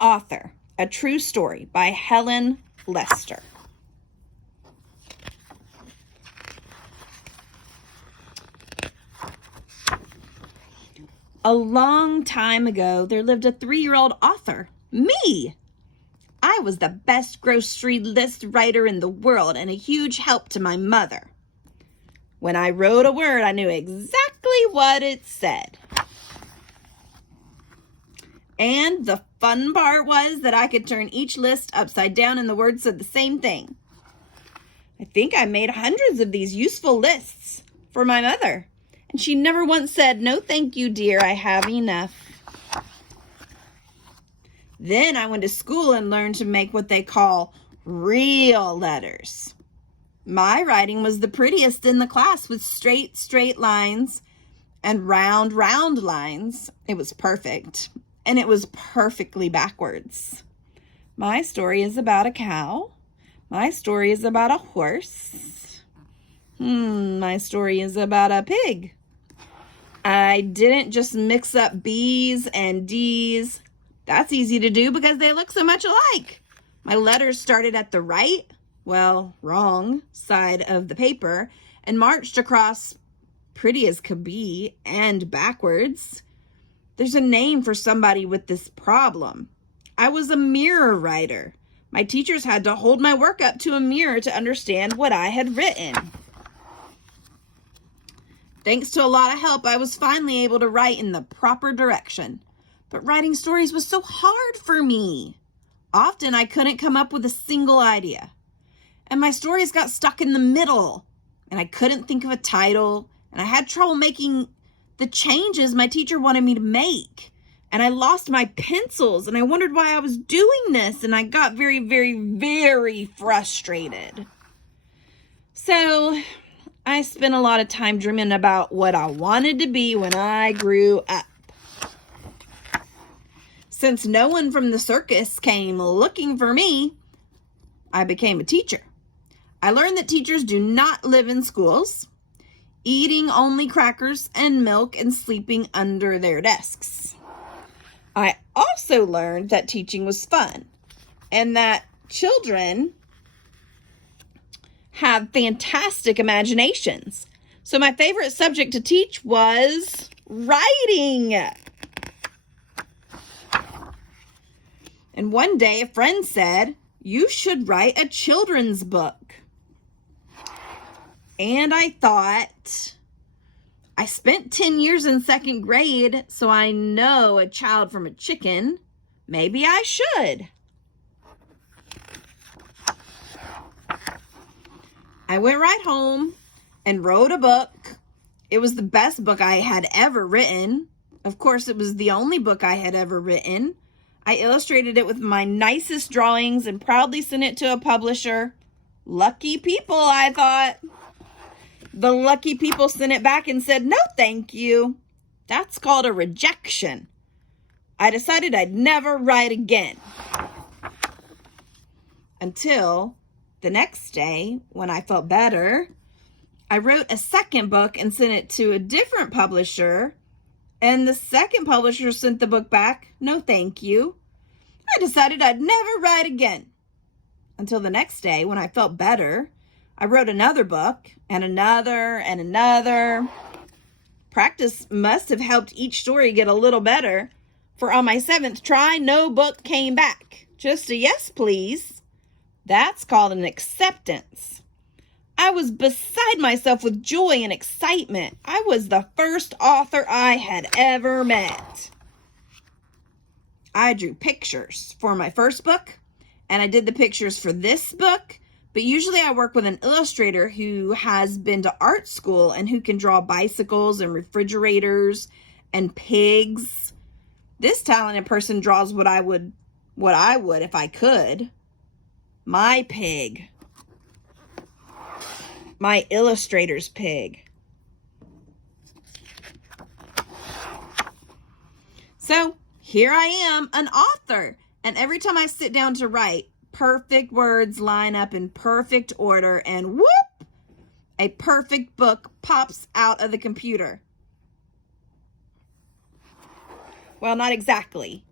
Author, A True Story by Helen Lester. A long time ago, there lived a 3-year-old author, me. I was the best grocery list writer in the world and a huge help to my mother. When I wrote a word, I knew exactly what it said. And the fun part was that I could turn each list upside down and the word said the same thing. I think I made hundreds of these useful lists for my mother. And she never once said, "No, thank you, dear, I have enough." Then I went to school and learned to make what they call real letters. My writing was the prettiest in the class with straight lines and round lines. It was perfect. And it was perfectly backwards. My story is about a cow. My story is about a horse. My story is about a pig. I didn't just mix up B's and D's. That's easy to do because they look so much alike. My letters started at the right, wrong side of the paper and marched across pretty as could be and backwards. There's a name for somebody with this problem. I was a mirror writer. My teachers had to hold my work up to a mirror to understand what I had written. Thanks to a lot of help, I was finally able to write in the proper direction. But writing stories was so hard for me. Often I couldn't come up with a single idea. And my stories got stuck in the middle. And I couldn't think of a title. And I had trouble making the changes my teacher wanted me to make. And I lost my pencils. And I wondered why I was doing this. And I got very, very, very frustrated. So I spent a lot of time dreaming about what I wanted to be when I grew up. Since no one from the circus came looking for me, I became a teacher. I learned that teachers do not live in schools, eating only crackers and milk and sleeping under their desks. I also learned that teaching was fun and that children have fantastic imaginations. So my favorite subject to teach was writing. And one day a friend said, "You should write a children's book." And I thought, I spent 10 years in 2nd grade, so I know a child from a chicken. Maybe I should. I went right home and wrote a book. It was the best book I had ever written. Of course, it was the only book I had ever written. I illustrated it with my nicest drawings and proudly sent it to a publisher. Lucky people, I thought. The lucky people sent it back and said, "No, thank you." That's called a rejection. I decided I'd never write again. Until the next day, when I felt better, I wrote a second book and sent it to a different publisher. And the second publisher sent the book back. "No, thank you." I decided I'd never write again. Until the next day, when I felt better, I wrote another book and another and another. Practice must have helped each story get a little better. For on my 7th try, no book came back. Just a yes, please. That's called an acceptance. I was beside myself with joy and excitement. I was the first author I had ever met. I drew pictures for my first book, and I did the pictures for this book, but usually I work with an illustrator who has been to art school and who can draw bicycles and refrigerators and pigs. This talented person draws what I would if I could. My pig. My illustrator's pig. So here I am, an author. And every time I sit down to write, perfect words line up in perfect order and whoop, a perfect book pops out of the computer. Well, not exactly.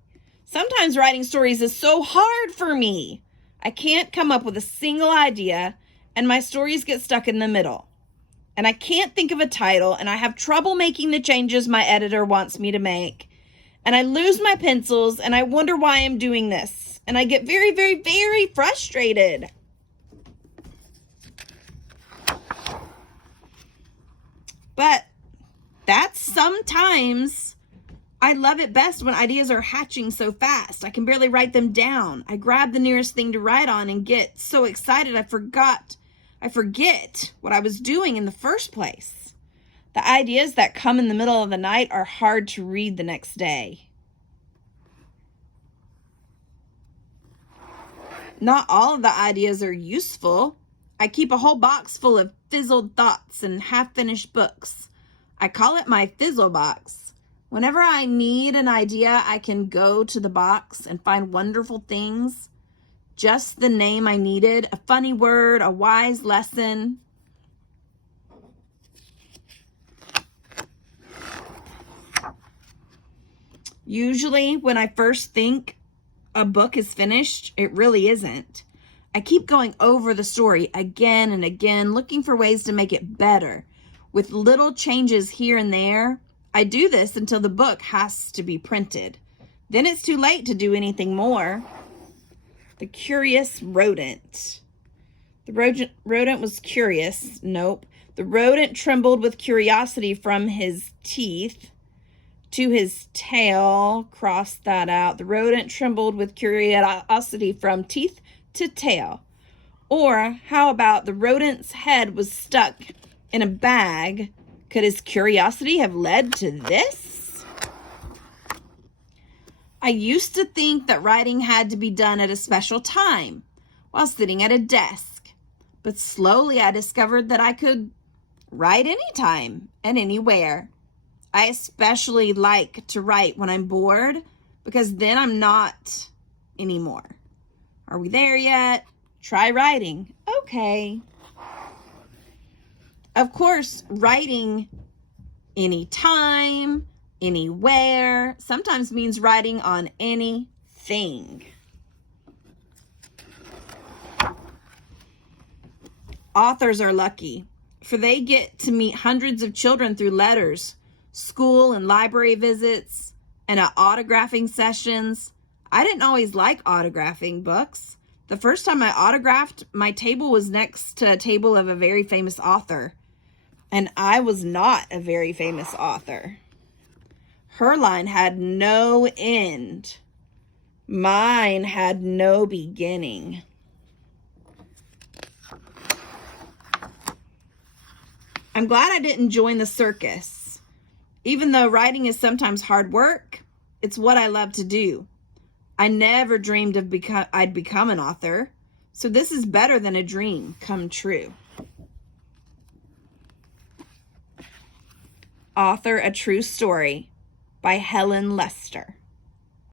Sometimes writing stories is so hard for me. I can't come up with a single idea, and my stories get stuck in the middle. And I can't think of a title, and I have trouble making the changes my editor wants me to make. And I lose my pencils, and I wonder why I'm doing this. And I get very, very, very frustrated. But that's sometimes I love it best when ideas are hatching so fast. I can barely write them down. I grab the nearest thing to write on and get so excited I forget what I was doing in the first place. The ideas that come in the middle of the night are hard to read the next day. Not all of the ideas are useful. I keep a whole box full of fizzled thoughts and half-finished books. I call it my fizzle box. Whenever I need an idea, I can go to the box and find wonderful things. Just the name I needed, a funny word, a wise lesson. Usually when I first think a book is finished, it really isn't. I keep going over the story again and again, looking for ways to make it better. With little changes here and there, I do this until the book has to be printed. Then it's too late to do anything more. The curious rodent. The rodent was curious. Nope. The rodent trembled with curiosity from his teeth to his tail. Cross that out. The rodent trembled with curiosity from teeth to tail. Or how about the rodent's head was stuck in a bag? Could his curiosity have led to this? I used to think that writing had to be done at a special time while sitting at a desk. But slowly I discovered that I could write anytime and anywhere. I especially like to write when I'm bored because then I'm not anymore. Are we there yet? Try writing. Okay. Of course, writing anytime, anywhere, sometimes means writing on anything. Authors are lucky, for they get to meet hundreds of children through letters, school and library visits, and at autographing sessions. I didn't always like autographing books. The first time I autographed, my table was next to a table of a very famous author, and I was not a very famous author. Her line had no end. Mine had no beginning. I'm glad I didn't join the circus. Even though writing is sometimes hard work, it's what I love to do. I never dreamed I'd become an author, so this is better than a dream come true. Author A True Story by Helen Lester.